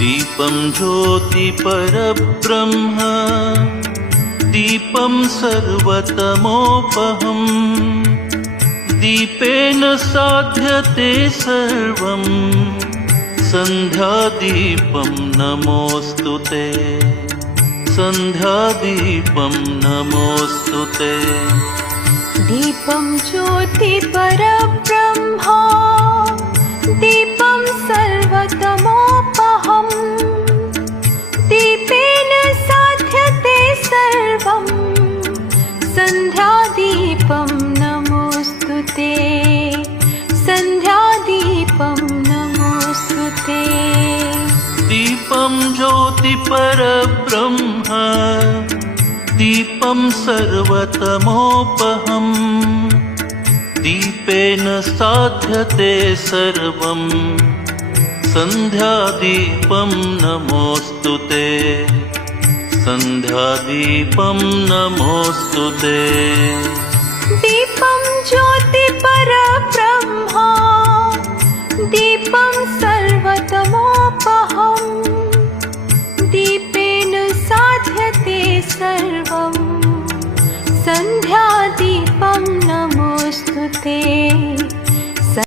दीपं ज्योति परब्रह्म दीपं सर्वतमोपहम् दीपेन साध्यते सर्वं सन्ध्यादीपं नमोऽस्तुते सन्ध्यादीपं नमोऽस्तुते। दीपं ज्योति परब्रह्म दीपं सर्वतमोपहम् दीपेन साध्यते सर्वं सन्ध्यादीपं नमोऽस्तुते सन्ध्यादीपं नमोऽस्तुते। दीपं ज्योति परब्रह्म दीपं सर्वतमोपहम् दीपेन साध्यते सर्वं सन्ध्यादीपं नमोऽस्तुते सन्ध्यादीपं नमोऽस्तुते। दीपं ज्योति परब्रह्म दीपं सर्वतमोपहम् दीपेन साध्यते सर्वं सन्ध्यादीपं नमोऽस्तुते।